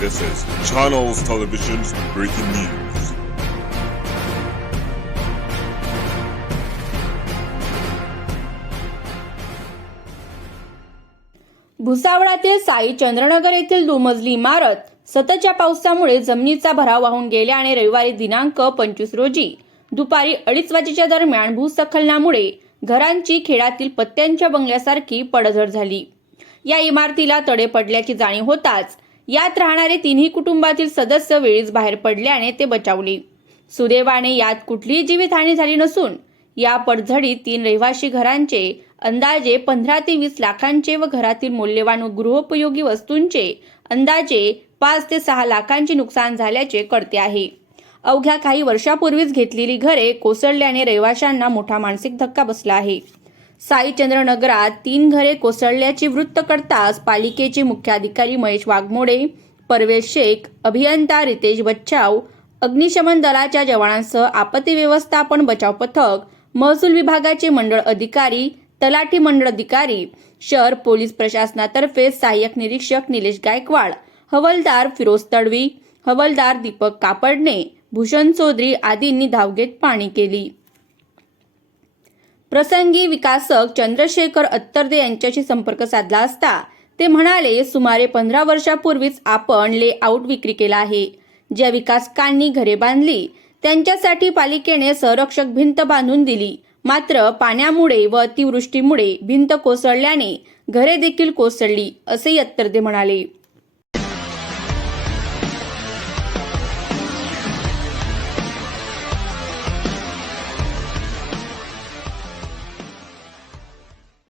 This is Channels Television's breaking news. भुसावळातील Sai Chandranagar येथील दुमजली इमारत सततच्या पावसामुळे जमिनीचा भराव वाहून गेल्याने रविवारी दिनांक पंचवीस रोजी दुपारी अडीच वाजेच्या दरम्यान भूस्खलनामुळे घरांची खेळातील पत्त्यांच्या बंगल्यासारखी पडझड झाली या इमारतीला तडे पडल्याची जाणीव होताच यात राहणारे तिन्ही कुटुंबातील सदस्य वेळीच बाहेर पडल्याने ते बचावली. सुदैवाने यात कुठलीही जीवितहानी झाली नसून या पडझडीत तीन रहिवासी घरांचे अंदाजे पंधरा ते वीस लाखांचे व घरातील मौल्यवान व गृहोपयोगी वस्तूंचे अंदाजे पाच ते सहा लाखांचे नुकसान झाल्याचे कळते आहे. अवघ्या काही वर्षापूर्वीच घेतलेली घरे कोसळल्याने रहिवाशांना मोठा मानसिक धक्का बसला आहे. साईचंद्रनगरात तीन घरे कोसळल्याचे वृत्त करताच पालिकेचे मुख्याधिकारी महेश वाघमोडे परवेश शेख अभियंता रितेश बच्चाव अग्निशमन दलाच्या जवानांसह आपत्ती व्यवस्थापन बचाव पथक महसूल विभागाचे मंडळ अधिकारी तलाठी मंडळ अधिकारी शहर पोलीस प्रशासनातर्फे सहाय्यक निरीक्षक निलेश गायकवाड हवलदार फिरोज तडवी हवलदार दीपक कापडणे भूषण चौधरी आदींनी धावघेत पाणी केली. प्रसंगी विकासक चंद्रशेखर अत्तरदे यांच्याशी संपर्क साधला असता ते म्हणाले सुमारे पंधरा वर्षापूर्वीच आपण लेआउट विक्री केला आहे. ज्या विकासकांनी घरे बांधली त्यांच्यासाठी पालिकेने संरक्षक भिंत बांधून दिली. मात्र पाण्यामुळे व अतिवृष्टीमुळे भिंत कोसळल्याने घरे देखील कोसळली असेही अत्तरदे म्हणाले.